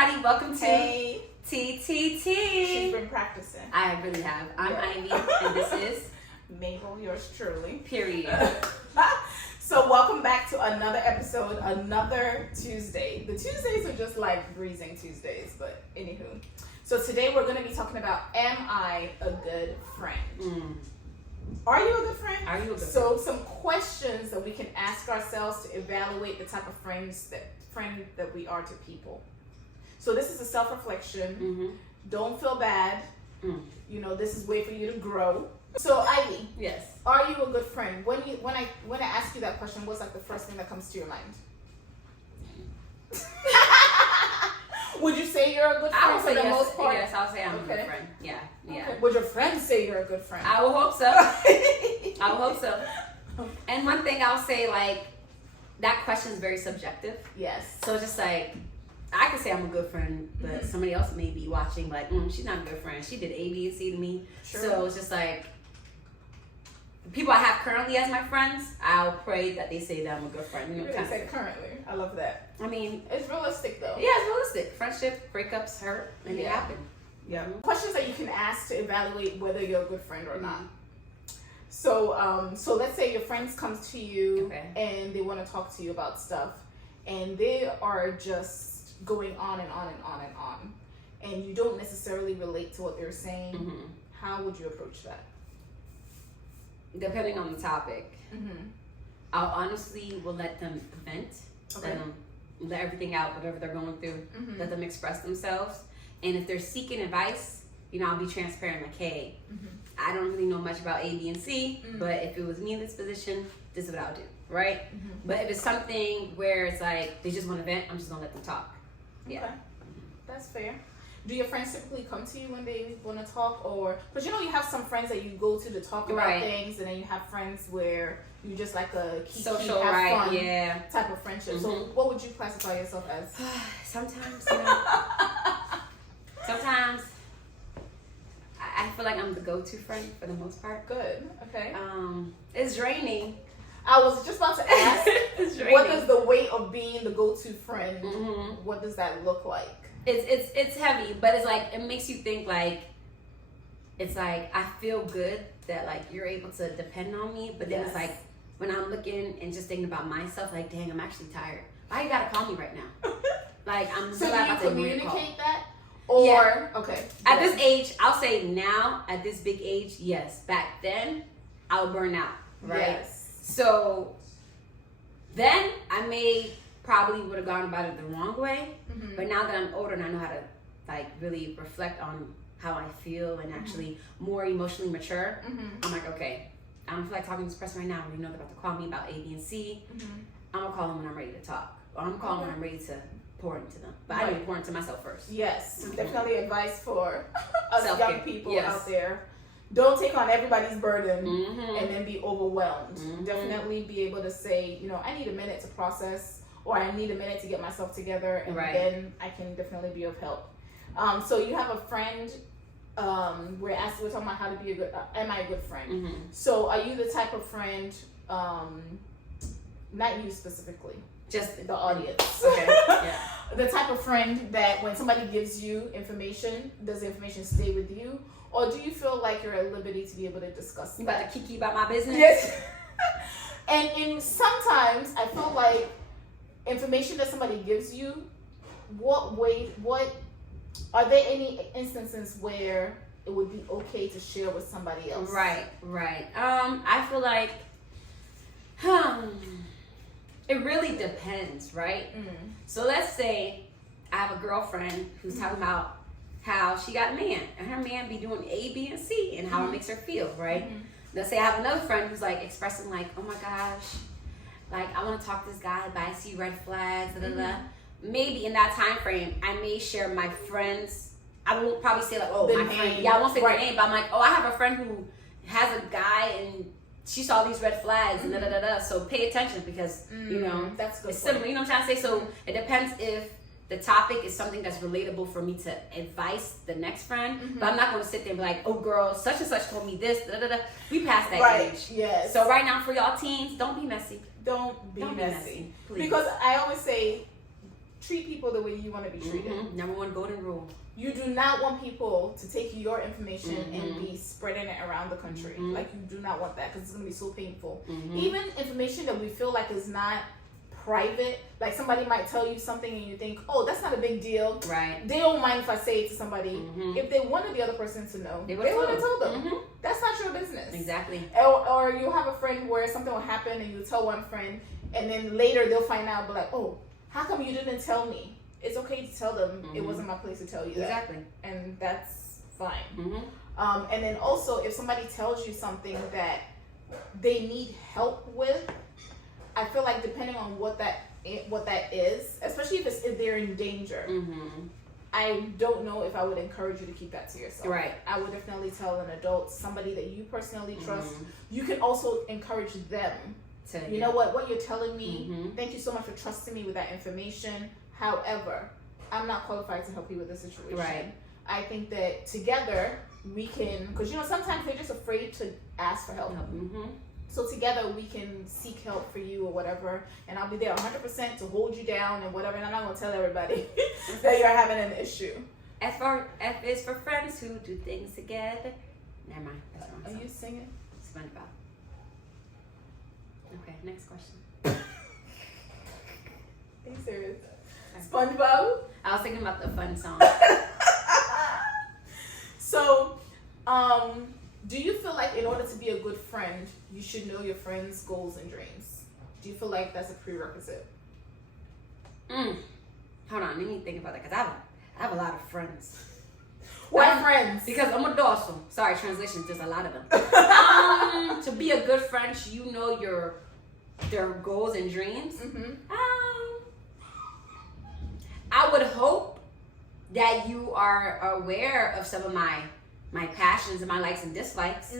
everybody. Welcome to TTT. She's been practicing. I really have. I'm Ivy, and this is Mabel, yours truly. Period. So welcome back to another episode, another Tuesday. The Tuesdays are just like breezing Tuesdays, but anywho. So today we're going to be talking about, am I a good friend? Are you a good friend? Are you a good friend? So some questions that we can ask ourselves to evaluate the type of friend that we are to people. So this is a self-reflection. Don't feel bad. You know, this is a way for you to grow. So Ivy, Yes. are you a good friend? When I ask you that question, what's like the first thing that comes to your mind? Would you say you're a good I friend would for say the yes. most part? Yes, I'll say I'm a Okay. good friend. Yeah. Okay. Would your friends say you're a good friend? I will hope so. I will hope so. And one thing I'll say, like, that question is very subjective. Yes. So it's just like, I could say I'm a good friend, but somebody else may be watching like, she's not a good friend. She did A, B, and C to me. Sure. So it's just like, the people I have currently as my friends, I'll pray that they say that I'm a good friend. You know, You kind really of. say currently. I love that. I mean, It's realistic though. yeah, it's realistic. Friendship, breakups hurt, and they Yeah. happen. Yeah. Questions that you can ask to evaluate whether you're a good friend or not. So, so let's say your friends comes to you Okay. and they want to talk to you about stuff, and they are just going on and on and on and on, and you don't necessarily relate to what they're saying. How would you approach that? Depending on the topic, I'll honestly will let them vent, Okay. let everything out, whatever they're going through. Let them express themselves, and if they're seeking advice, you know, I'll be transparent. Like, hey, I don't really know much about A, B, and C, but if it was me in this position, this is what I'll do, right? But if it's something where it's like they just want to vent, I'm just gonna let them talk. Yeah. Okay. That's fair. Do your friends typically come to you when they want to talk, or because you know you have some friends that you go to talk about Right. things, and then you have friends where you just like a kiki, Social, have right? fun Yeah. type of friendship. So what would you classify yourself as? Sometimes, you know, sometimes I feel like I'm the go-to friend for the most part. Good. Okay. It's draining. I was just about to ask, It's draining. what does the weight of being the go-to friend? What does that look like? It's heavy, but it's like it makes you think like it's like I feel good that like you're able to depend on me, but then it's Yes. like when I'm looking and just thinking about myself, like dang, I'm actually tired. Why you gotta call me right now? Like I'm So so do you about to ignore your call. communicate that, or Yeah. okay? At good. this age, I'll say now, at this big age, yes. Back then, I would burn out, right? Yes. So then I probably would have gone about it the wrong way. But now that I'm older and I know how to like really reflect on how I feel and actually more emotionally mature, I'm like, okay, I don't feel like talking to this person right now. You know they're about to call me about A, B, and C. I'm gonna call them when I'm ready to talk, or I'm gonna call them when I'm ready to pour into them. But I need to pour into myself first. Yes, definitely advice for us Self-care. young people Yes. out there. Don't take on everybody's burden and then be overwhelmed. Definitely be able to say, you know, I need a minute to process, or I need a minute to get myself together, and Right. then I can definitely be of help. So you have a friend. We're talking about how to be a good. Am I a good friend? So are you the type of friend? Not you specifically, Just the audience. okay. Yeah. The type of friend that when somebody gives you information, does the information stay with you? Or do you feel like you're at liberty to be able to discuss You that? about to kiki about my business? Yes. And sometimes I feel like information that somebody gives you, what are there any instances where it would be okay to share with somebody else? Right. I feel like, it really depends, right? So let's say I have a girlfriend who's talking about how she got a man, and her man be doing A, B, and C, and how it makes her feel, right? Let's say I have another friend who's like expressing like, oh my gosh, like I want to talk to this guy, but I see red flags, da da da. Maybe in that time frame, I may share my friends. I won't probably say like, oh, The my name. friend. Yeah, I won't say Right. their name, but I'm like, oh, I have a friend who has a guy and she saw these red flags and da da da da. So pay attention because you know That's a good it's point. similar. You know what I'm trying to say? So it depends if the topic is something that's relatable for me to advise the next friend. But I'm not going to sit there and be like, oh girl, such and such told me this. Da da da. We passed that Right. age. Yes. So right now for y'all teens, don't be messy. Don't be Don't be messy. messy, please. Because I always say treat people the way you want to be treated. Number one golden rule. You do not want people to take your information and be spreading it around the country. Like, you do not want that, because it's going to be so painful. Even information that we feel like is not private, like somebody might tell you something and you think, oh, that's not a big deal. Right. They don't mind if I say it to somebody. If they wanted the other person to know, they would have told them. That's not your business. Exactly. Or you'll have a friend where something will happen and you tell one friend, and then later they'll find out, but like, oh, how come you didn't tell me? It's okay to tell them it wasn't my place to tell you that. Exactly. And that's fine. And then also, if somebody tells you something that they need help with, I feel like depending on what that is, especially if they're in danger, I don't know if I would encourage you to keep that to yourself. Right. I would definitely tell an adult, somebody that you personally trust. You can also encourage them. You know what you're telling me? Thank you so much for trusting me with that information. However, I'm not qualified to help you with this situation. Right. I think that together we can, because sometimes they're just afraid to ask for help. So together we can seek help for you or whatever, and I'll be there 100% to hold you down and whatever. And I'm not gonna tell everybody that you're having an issue. As far F is for friends who do things together. Never mind. That's wrong. Are you singing? SpongeBob. Okay, next question. Are you serious? SpongeBob? I was thinking about the fun song. So, do you feel like in order to be a good friend, you should know your friend's goals and dreams? Do you feel like that's a prerequisite? Hold on, let me think about that, because I have a lot of friends. What friends? Because I'm a dorsal. Sorry, translations, there's a lot of them. To be a good friend, you know their goals and dreams. I would hope that you are aware of some of my passions and my likes and dislikes.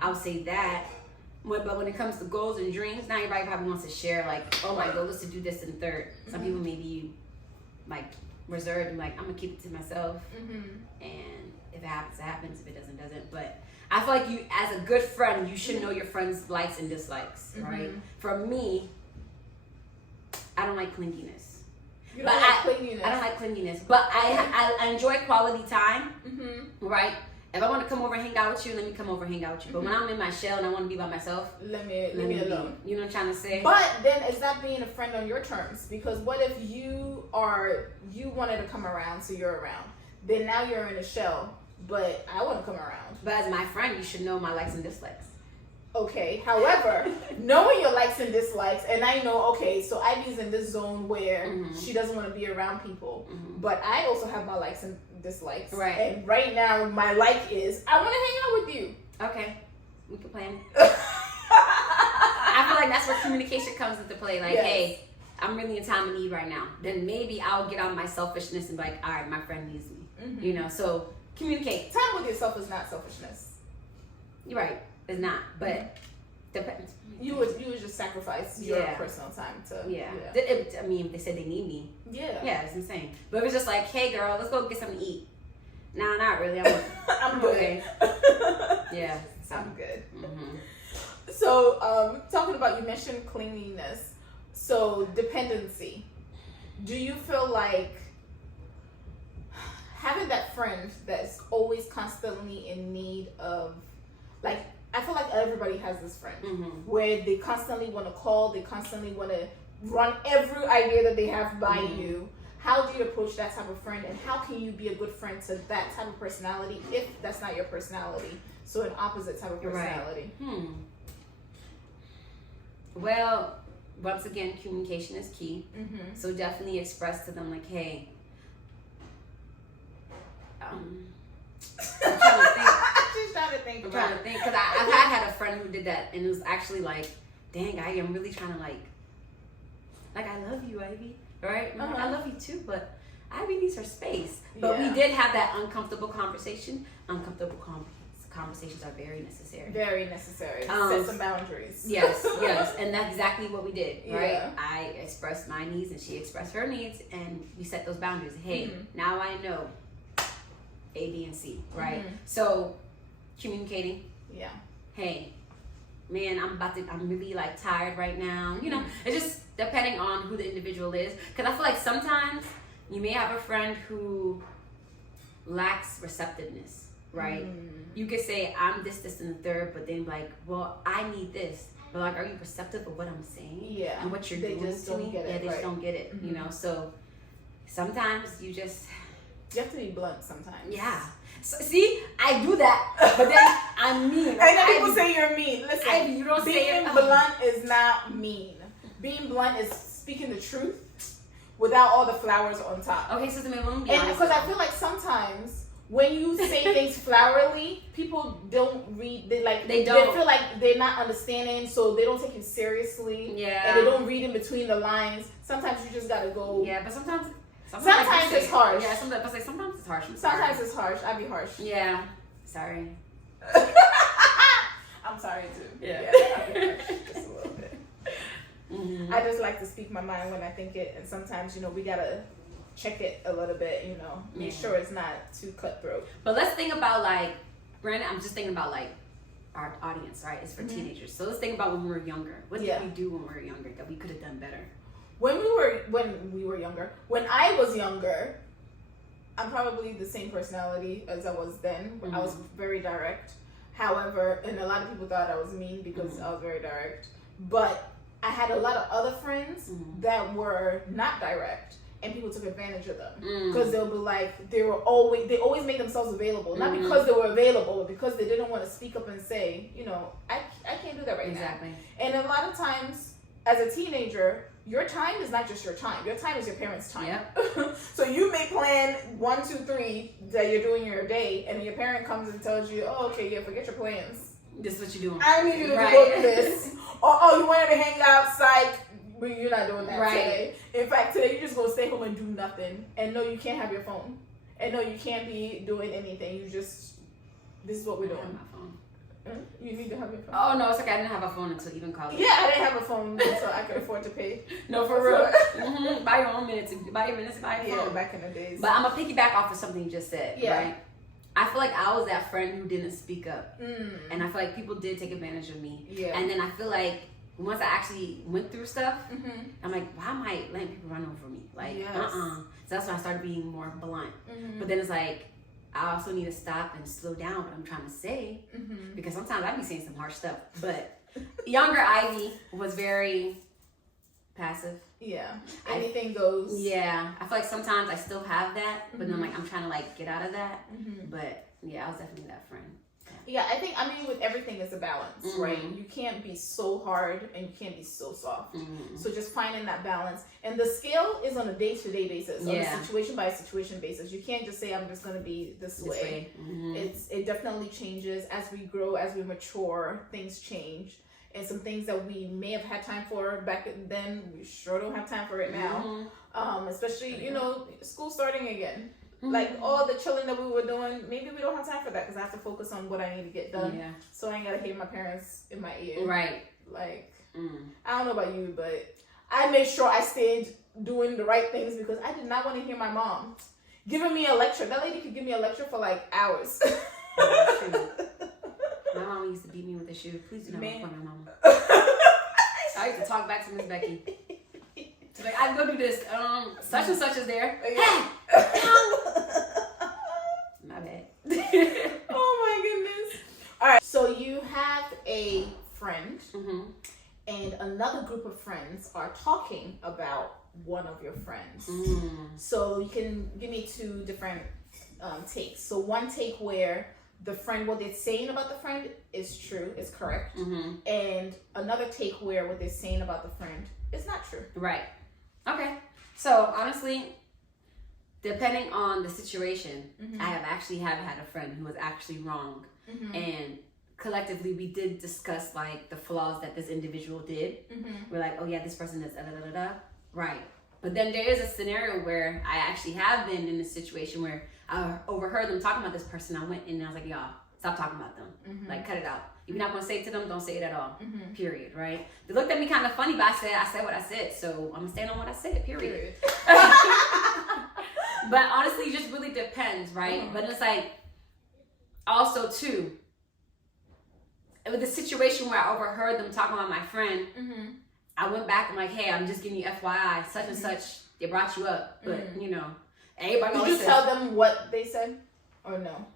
I would say that. But when it comes to goals and dreams, not everybody probably wants to share, like, oh, my goal is to do this and third. Some people maybe like reserved and like, I'm gonna keep it to myself. And if it happens, it happens. If it doesn't, doesn't. But I feel like you, as a good friend, you should know your friend's likes and dislikes, right? For me, I don't like clinginess. You don't like clinginess. I don't like clinginess, but I enjoy quality time, right? If I want to come over and hang out with you, let me come over and hang out with you. But when I'm in my shell and I want to be by myself, let me alone. You know what I'm trying to say? But then is that being a friend on your terms? Because what if you wanted to come around, so you're around. Then now you're in a shell, but I want to come around. But as my friend, you should know my likes and dislikes. Okay, however, knowing your likes and dislikes, and I know, okay, so Ivy's in this zone where she doesn't want to be around people, but I also have my likes and dislikes. Right. And right now, my like is, I want to hang out with you. Okay, we can plan. I feel like that's where communication comes into play. Like, hey, I'm really in time of need right now. Then maybe I'll get on my selfishness and be like, all right, my friend needs me. You know, so communicate. Time with yourself is not selfishness. You're right. It's not, but depends. You would just sacrifice your personal time to. I mean, if they said they need me. Yeah, it's insane. But it was just like, hey, girl, let's go get something to eat. Nah, not really. I'm good. Okay. Yeah, so. I'm good. So, talking about, you mentioned clinginess. So, dependency. Do you feel like having that friend that's always constantly in need of, like, I feel like everybody has this friend where they constantly want to call, they constantly want to run every idea that they have by you. How do you approach that type of friend, and how can you be a good friend to that type of personality if that's not your personality? So an opposite type of personality. Right. Well, once again, communication is key. So definitely express to them like, hey, I'm trying to think. She's trying to think. I'm trying to think, because I've had a friend who did that, and it was actually like, dang, I am really trying to like I love you, Ivy, right? I love you too, but Ivy needs her space. But we did have that uncomfortable conversation. Conversations are very necessary. Very necessary. Set some boundaries. Yes, and that's exactly what we did, right? I expressed my needs, and she expressed her needs, and we set those boundaries. Hey, now I know A, B, and C, right? So, communicating. Yeah. Hey, man, I'm really like tired right now. You know, it's just depending on who the individual is. Because I feel like sometimes you may have a friend who lacks receptiveness, right? You could say, I'm this, and the third, but then like, well, I need this. But like, are you receptive of what I'm saying? Yeah. And what you're They doing just to don't me? get it, Yeah, they just right. don't get it, you know? So sometimes you have to be blunt sometimes. yeah. So, see, I do that, but then I'm mean. And then people say you're mean. Listen, you don't say being it. blunt is not mean. Being blunt is speaking the truth without all the flowers on top. Okay, so let me be And honest. because I feel like sometimes when you say things flowery, people don't read. They don't. They feel like they're not understanding, so they don't take you seriously. Yeah. And they don't read in between the lines. Sometimes you just gotta go. Yeah, but sometimes it's harsh. Yeah, sometimes it's harsh. Sometimes it's harsh. I'd be harsh. Yeah. Sorry. I'm sorry too. Yeah. I'd be harsh just a little bit. Mm-hmm. I just like to speak my mind when I think it, and sometimes we gotta check it a little bit. Make sure it's not too cutthroat. But let's think about like, granted, I'm just thinking about like our audience, right? It's for teenagers. So let's think about when we were younger. What did we do when we were younger that we could have done better? When we were younger, when I was younger, I'm probably the same personality as I was then. I was very direct. However, and a lot of people thought I was mean because I was very direct. But I had a lot of other friends that were not direct, and people took advantage of them because they'll be like they always made themselves available, not because they were available, but because they didn't want to speak up and say, I can't do that right now. And a lot of times, as a teenager, your time is not just your time. Your time is your parents' time. Yep. So you may plan 1, 2, 3 that you're doing your day, and then your parent comes and tells you, "Oh, okay, yeah, forget your plans. This is what you're doing. I need you to go do this." Or, "Oh, you wanted to hang out, psych. But you're not doing that today. In fact, today you're just gonna stay home and do nothing. And no, you can't have your phone. And no, you can't be doing anything. This is what we're doing." My phone. You need to have your phone. Oh no, it's okay. I didn't have a phone until even college. Yeah, I didn't have a phone, so I could afford to pay. No, for real. Buy your own minutes. Buy your minutes. Buy your phone. Yeah, back in the days. But I'm gonna piggyback off of something you just said. Yeah. Right. I feel like I was that friend who didn't speak up, and I feel like people did take advantage of me. Yeah. And then I feel like once I actually went through stuff, I'm like, why am I letting people run over me? Like, So that's when I started being more blunt. But then it's like, I also need to stop and slow down what I'm trying to say, because sometimes I be saying some harsh stuff. But younger Ivy was very passive. Yeah. Anything goes. Yeah. I feel like sometimes I still have that, but then like I'm trying to like get out of that. But yeah, I was definitely that friend. Yeah, I think, with everything is a balance, right? You can't be so hard and you can't be so soft. So just finding that balance. And the scale is on a day-to-day basis, on a situation-by-situation basis. You can't just say, I'm just going to be this way. It definitely changes. As we grow, as we mature, things change. And some things that we may have had time for back then, we sure don't have time for it now. Especially, school starting again. Like all the chilling that we were doing, maybe we don't have time for that because I have to focus on what I need to get done. Yeah. So I ain't gotta hear my parents in my ear. Right. Like, I don't know about you, but I made sure I stayed doing the right things because I did not want to hear my mom giving me a lecture. That lady could give me a lecture for like hours. My mom used to beat me with a shoe. Please do not make fun of my mama. I used to talk back to Miss Becky. She's like, I go do this. Such and such is there. Hey, my bad. Oh my goodness. All right. So you have a friend, and another group of friends are talking about one of your friends. So you can give me 2 different takes. So one take where the friend, what they're saying about the friend is true, is correct, and another take where what they're saying about the friend is not true. Right. Okay. So honestly, depending on the situation, I have had a friend who was actually wrong, and collectively we did discuss like the flaws that this individual did. We're like, oh yeah, this person is right. But then there is a scenario where I actually have been in a situation where I overheard them talking about this person. I went and I was like, y'all, stop talking about them. Like, cut it out. If you're not going to say it to them, don't say it at all. Period, right? They looked at me kind of funny, but I said what I said. So I'm going to stand on what I said, period. But honestly, it just really depends, right? But it's like, also too, with the situation where I overheard them talking about my friend, I went back and like, hey, I'm just giving you FYI, such and such, they brought you up. But, you know, everybody Did you tell them what they said? Or no?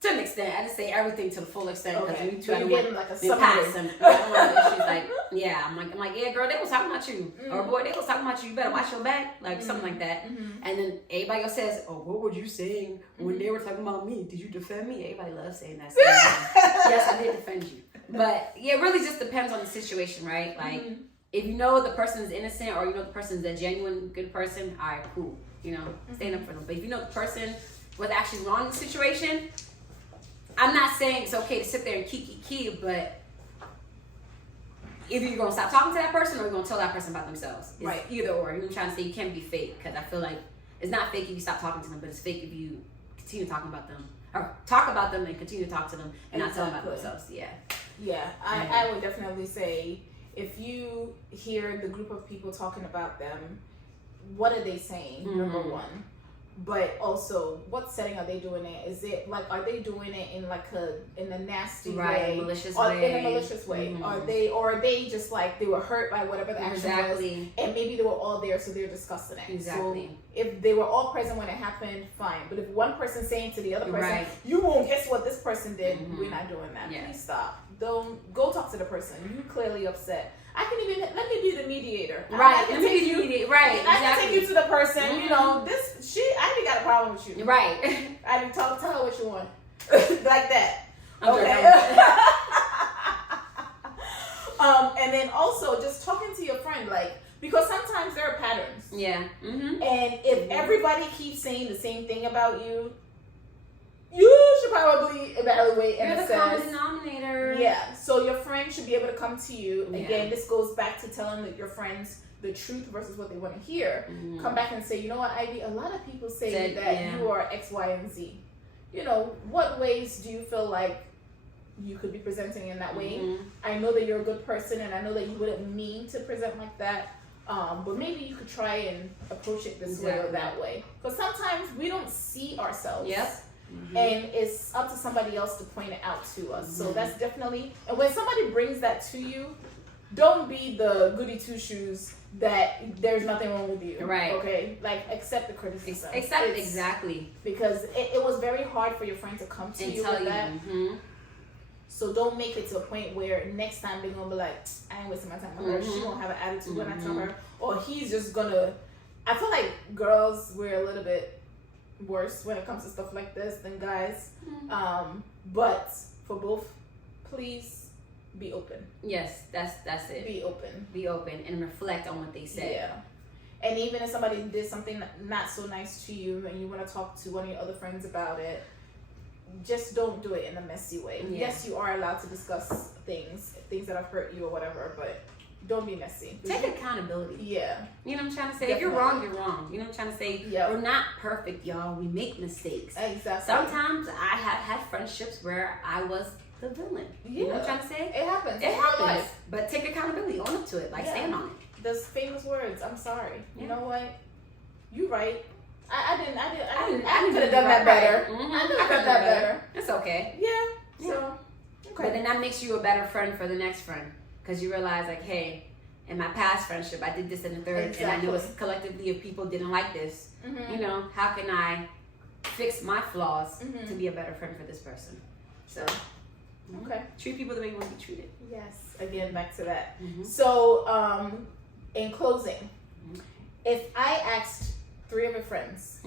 To an extent. I didn't say everything to the full extent. Okay. Because so you gave them like a summary. She's like, yeah. I'm like, yeah, girl, they was talking about you. Or boy, they was talking about you. You better watch your back. Like, something like that. And then everybody else says, oh, what were you saying when they were talking about me? Did you defend me? Everybody loves saying that. Yes, I did defend you. But, yeah, it really just depends on the situation, right? Like, if you know the person is innocent or you know the person is a genuine good person, all right, cool. You know, stand up for them. But if you know the person was actually wrong in the situation, I'm not saying it's okay to sit there and kiki, but either you're going to stop talking to that person or you're going to tell that person about themselves. It's right. Either or. You know what I'm trying to say? You can't be fake, because I feel like it's not fake if you stop talking to them, but it's fake if you continue talking about them. Or talk about them and continue to talk to them and not tell them about themselves. Yeah. Yeah, I would definitely say if you hear the group of people talking about them, what are they saying, number one? But also, what setting are they doing it? Is it like, are they doing it in like a nasty way, malicious or way, in a malicious way? Are they just like they were hurt by whatever the action was, and maybe they were all there, so they're discussing it. Exactly. So if they were all present when it happened, fine. But if one person saying to the other person, "You won't guess what this person did," we're not doing that. Yeah. Please stop. Don't go talk to the person. You clearly upset. I can even let me be the mediator. Right. Let me be the mediator. Right. I can take you to the person. You know, I ain't got a problem with you. Right. I didn't tell her what you want. Like that. Okay. And then also just talking to your friend, like, because sometimes there are patterns. Yeah. And if everybody keeps saying the same thing about you, you should probably evaluate and assess. You're the common denominator. Yeah. So your friend should be able to come to you. Again, this goes back to telling your friends the truth versus what they want to hear. Come back and say, you know what, Ivy, a lot of people say that you are X, Y, and Z. You know, what ways do you feel like you could be presenting in that way? I know that you're a good person, and I know that you wouldn't mean to present like that. But maybe you could try and approach it this way or that way. Because sometimes we don't see ourselves. Yep. And it's up to somebody else to point it out to us. So that's definitely, and when somebody brings that to you, don't be the goody two shoes that there's nothing wrong with you. Right. Okay? Like, accept the criticism. Exactly. Because it was very hard for your friend to come to you with that. So don't make it to a point where next time they're going to be like, I ain't wasting my time with her. She won't have an attitude when I tell her. Or he's just going to, I feel like girls, we're a little bit worse when it comes to stuff like this than guys. But for both, please be open. Yes, that's it. Be open. Be open and reflect on what they said. Yeah. And even if somebody did something not so nice to you and you want to talk to one of your other friends about it, just don't do it in a messy way. Yeah. Yes, you are allowed to discuss things that have hurt you or whatever, but don't be messy. Take accountability. Yeah. You know what I'm trying to say? Definitely. If you're wrong, you're wrong. You know what I'm trying to say? Yeah. We're not perfect, y'all. We make mistakes. Exactly. Sometimes I have had friendships where I was the villain. You know what I'm trying to say? It happens. It happens. But take accountability. Own up to it. Like, stand on it. Those famous words, I'm sorry. You know what? You right. I could have done that better. I could have done that better. It's okay. Yeah. So, okay. But then that makes you a better friend for the next friend. Because you realize, like, hey, in my past friendship, I did this in the third, and I know it's collectively if people didn't like this, you know, how can I fix my flaws to be a better friend for this person? So, okay. Treat people the way you want to be treated. Yes. Again, back to that. So, in closing, if I asked 3 of your friends,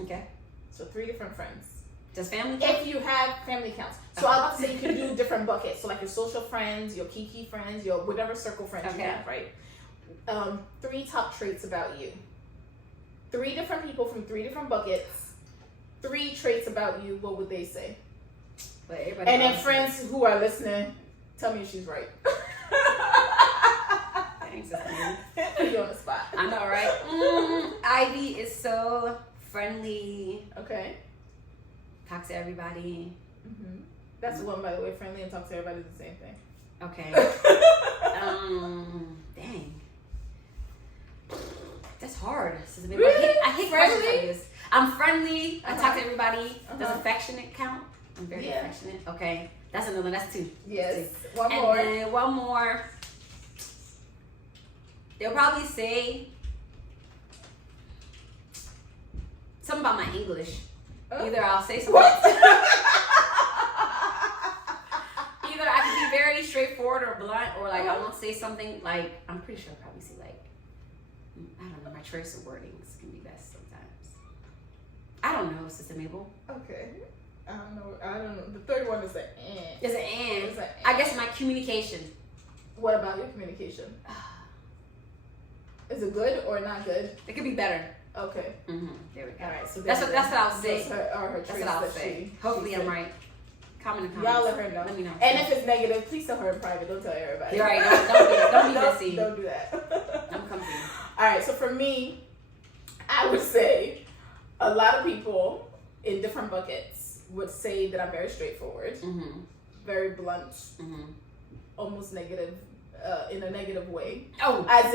so 3 different friends, does family count? If you have family counts. So I was about to say you can do different buckets. So like your social friends, your kiki friends, your whatever circle friends you have, right? 3 top traits about you. 3 different people from 3 different buckets. 3 traits about you. What would they say? And then friends who are listening, tell me if she's right. Thanks, man. Put you on the spot. I know, right? Ivy is so friendly. Okay. Talk to everybody. That's one, by the way. Friendly and talk to everybody is the same thing. Okay. Dang. That's hard. Really? I hate questions like this. I'm friendly. I talk to everybody. Does affectionate count? I'm very affectionate. Okay. That's another. That's two. Yes. One And more. then one more. They'll probably say something about my English. Either I'll say something. Either I can be very straightforward or blunt, or like I won't say something like, I'm pretty sure I'll probably say like, I don't know, my choice of wordings can be best sometimes. I don't know, Sister Mabel. Okay. I don't know. The third one is an and. It's an and. It's an I guess my communication. What about your communication? Is it good or not good? It could be better. Okay. Mm-hmm. There we go. All right. So That's what I'll say. Those are her That's traits what I'll that say. she Hopefully I'm said. right. Comment in the comments. Y'all let her know. Let me know. And if it's negative, please tell her in private. Don't tell everybody. You're right. Don't be messy. Don't do that. I'm comfy. All right. So for me, I would say a lot of people in different buckets would say that I'm very straightforward, Mm-hmm. very blunt, Mm-hmm. almost negative, in a negative way. Oh. As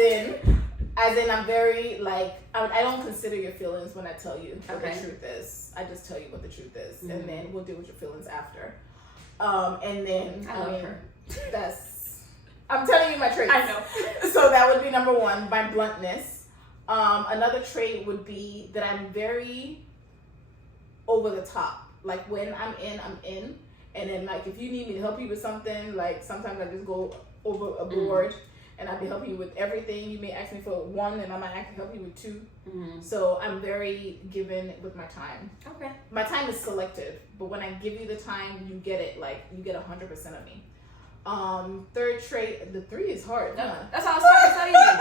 in I'm very like I don't consider your feelings when I tell you what Okay. the truth is. I just tell you what the truth is, Mm-hmm. and then we'll deal with your feelings after. And then I love her. I'm telling you my traits. I know. So that would be number one, my bluntness. Another trait would be that I'm very over the top. Like when I'm in, and then like if you need me to help you with something, like sometimes I just go overboard. And I'll be helping you with everything. You may ask me for one, and I might actually help you with two. Mm-hmm. So I'm very given with my time. Okay. My time is selective, but when I give you the time, you get it. Like you get 100% of me. Third trait, the 3 is hard. Huh? That's all I was trying to tell you.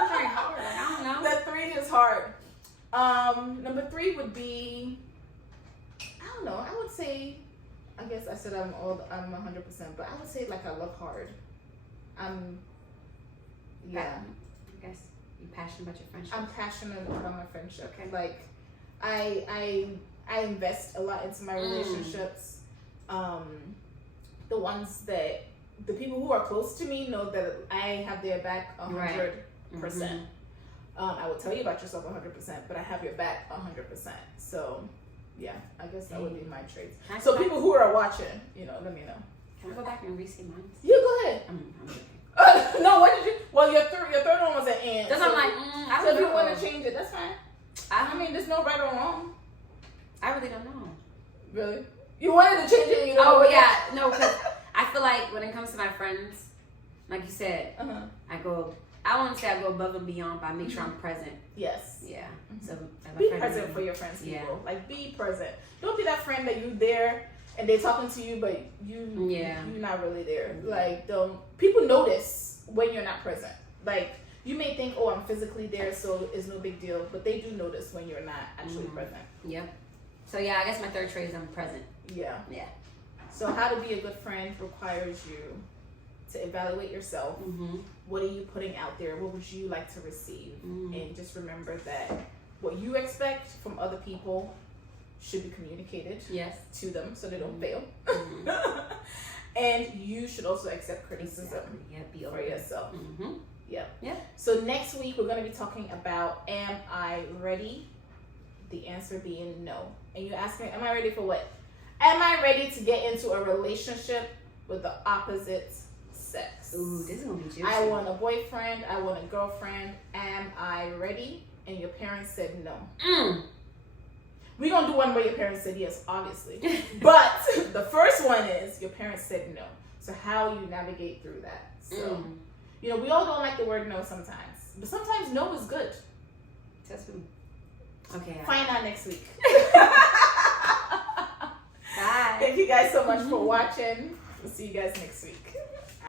I'm trying hard. Like, I don't know. The 3 is hard. Number 3 would be, I don't know. I would say, I guess I said I'm 100%, but I would say like I love hard. Yeah. I guess you're passionate about your friendship. I'm passionate about my friendship. Okay. Like, I invest a lot into my relationships. The ones that the people who are close to me know that I have their back 100%. Right. I will tell you about yourself 100%, but I have your back 100%. So, yeah, I guess that would be my traits. So people who are watching, let me know. Can I go back and re-say mine? You go ahead. I'm joking. No, what did you? Well, your third one was an and. That's so I'm like, I so don't if you know. want to change it, that's fine. I mean, there's no right or wrong. I really don't know. Really? You wanted to change it and you don't Oh know yeah, no, because I feel like when it comes to my friends, like you said, I wouldn't say I go above and beyond, but I make sure I'm present. Yes. Yeah. So if Be my friend present is- for your friends, people. Yeah. Like, be present. Don't be that friend that you there and they're talking to you, but you're not really there. Like, people notice when you're not present. Like, you may think, oh, I'm physically there, so it's no big deal, but they do notice when you're not actually present. Yep. So yeah, I guess my third trait is I'm present. Yeah. Yeah. So how to be a good friend requires you to evaluate yourself. Mm-hmm. What are you putting out there? What would you like to receive? Mm-hmm. And just remember that what you expect from other people should be communicated Yes. to them so they don't fail. Mm-hmm. And you should also accept criticism Exactly. Yeah. Be for over. yourself. Mm-hmm. Yeah. Yeah. So next week we're going to be talking about, am I ready? The answer being no. And you ask me, am I ready for what? Am I ready to get into a relationship with the opposite sex? Ooh, this is gonna be juicy. I want a boyfriend. I want a girlfriend. Am I ready? And your parents said no. We're going to do one where your parents said yes, obviously. But the first one is your parents said no. So how you navigate through that. So, we all don't like the word no sometimes. But sometimes no is good. That's me. Okay. Find out next week. Bye. Thank you guys so much for watching. We'll see you guys next week.